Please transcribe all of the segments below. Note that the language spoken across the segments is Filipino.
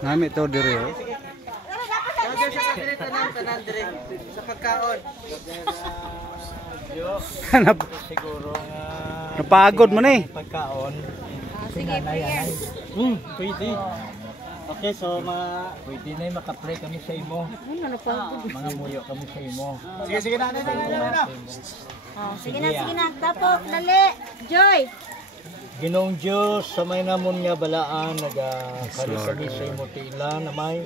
Nami to diri. Tanan dire sa pagkaon. Siguro nga Napagod man eh. pagkaon. Sige, prayers. Pwede. Okay, so pwede na maka-pray kami sa imo. Mga muyo kami sa imo. Sige na. Sige na. Tapos, dali. Joy. Ginoong Diyos, sa may namon nga balaan, nagkari kami sa imo tila na may,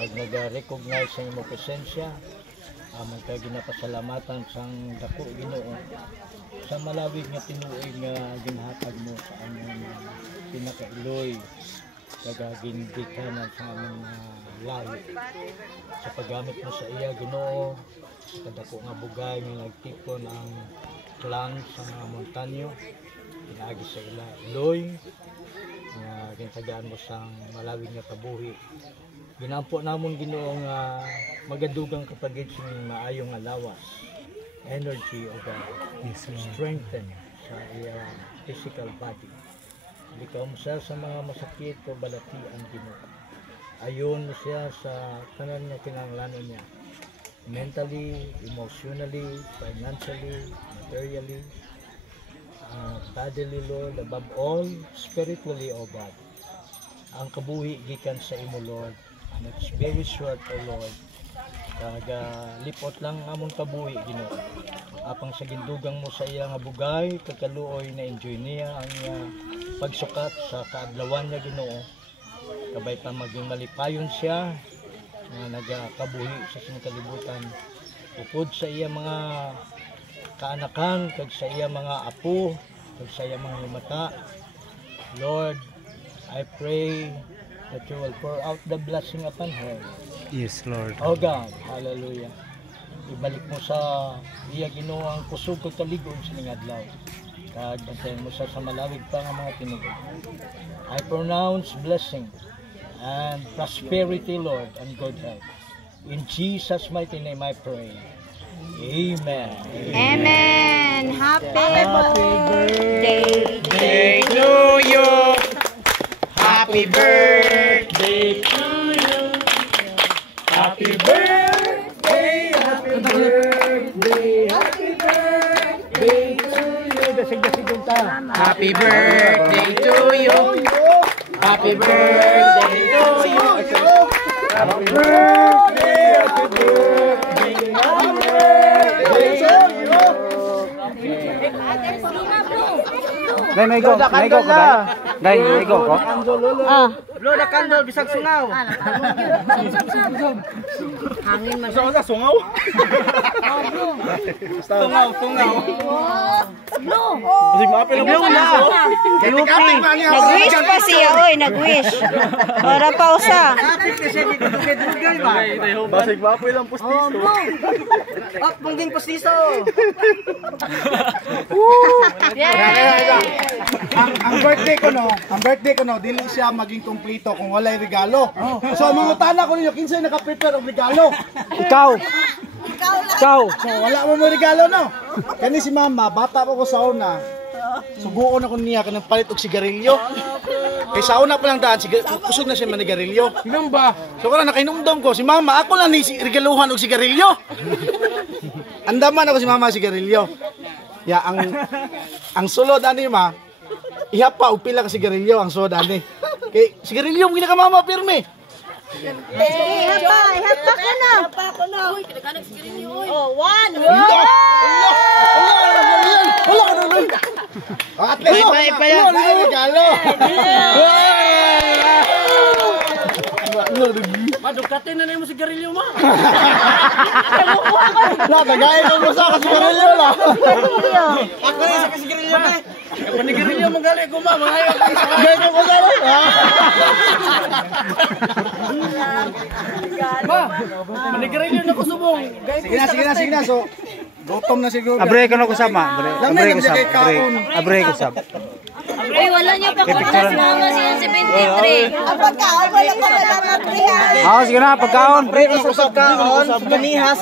nag-recognize sa imo presensya, magka ginapasalamatan sang dako Ginoo, sa malawig nga tinuig nga ginhatag mo sa among pinakailoy, kagagindikanan sa among layo. Sa paggamit mo sa iya Ginoo, sa kadako nga bugay nga nagtipon ang klan sa mga montanyo, inaagi sa iloy nga gintagaan mo sang malawig nga kabuhi. Ginampo namon Ginoo nga magadugang kapagid sa maayong alawas, energy o strengthen sa iya physical body. Ikaw mo siya sa mga masakit o balatian Ginoo. Ayon mo siya sa tanan nga kinahanglanon niya, mentally, emotionally, financially, materially, bodily Lord, above all, spiritually, O God. Ang kabuhi gikan sa imo Lord, and it's very short, O Lord. Lipot lang among kabuhi Ginoo. Apang sa gindugang mo sa iya nga bugay, kakaluoy na enjoy niya ang pagsukat sa kaadlawan niya Ginoo. Kabay pa maging malipayon siya nga nagakabuhi sa kalibutan. Upod sa iya mga kaanakan, kag sa iya mga apo, kag sa iya mga mata. Lord, I pray that you will pour out the blessing upon her. Yes, Lord. Oh God, hallelujah. Ibalik mo sa iya Ginoo ang kusog kag kaligon sa ning adlaw. Kag bantayan mo sa malawig pa nga mga tinuod. I pronounce blessing and prosperity, Lord, and good health. In Jesus' mighty name I pray. Amen. Amen. Happy birthday to you. Happy birthday to you. Happy birthday, happy birthday, happy birthday to you. Dasig-dasig ta. Happy birthday to you. Happy birthday to you. Happy birthday, happy birthday, happy birthday to you. Dai may go ko dai. Dai may go ko. Blow the candle bisag sungaw. Hangin man. Sa sungaw. Tungaw. Kasi mapil mo na. Nag-wish pa siya, oy, nag-wish. Para pa usa. Basig mapil ang pustiso. Oh, pungging pustiso. Ang birthday ko no, dili siya maging kompleto kung walay regalo. So mangutana ko ninyo kinsay naka-prepare og regalo? Ikaw. So wala mo regalo no. Kani si mama, bata pa ko sa una. Suguon ako niya kanang palit og sigarilyo. Kay sa una pa lang daan, kusog na siya manigarilyo. Inom ba? So kana nakainumdom ko si mama, ako lang ni regaluhan og sigarilyo. Andaman ako si mama sigarilyo. Ya ang sulod ani ma, ihapa og pila ka sigarilyo ang sulod ani. Kay sigarilyo mo ginakamama pirme. Ihapa ko na. Uy, kinakanag sigarilyo oy. Oh, one. At least regalo. Madukatin na nimo sigarilyo mo. La tagay mo sa sigarilyo la. Ako ni sa sigarilyo na. Panigarilyo mo gali ko ma, mahayo. Gay ko sa la. Ma, panigarilyo na ko subong. Sige na. So gutom na siguro. Abre ko na kusama. Abre ko sab. Uy, wala niyo pa kontas mama siya 73. Ang pagkaon, wala pa na 300. Sige na, pagkaon. Pre, sa pagkaon, ganihas.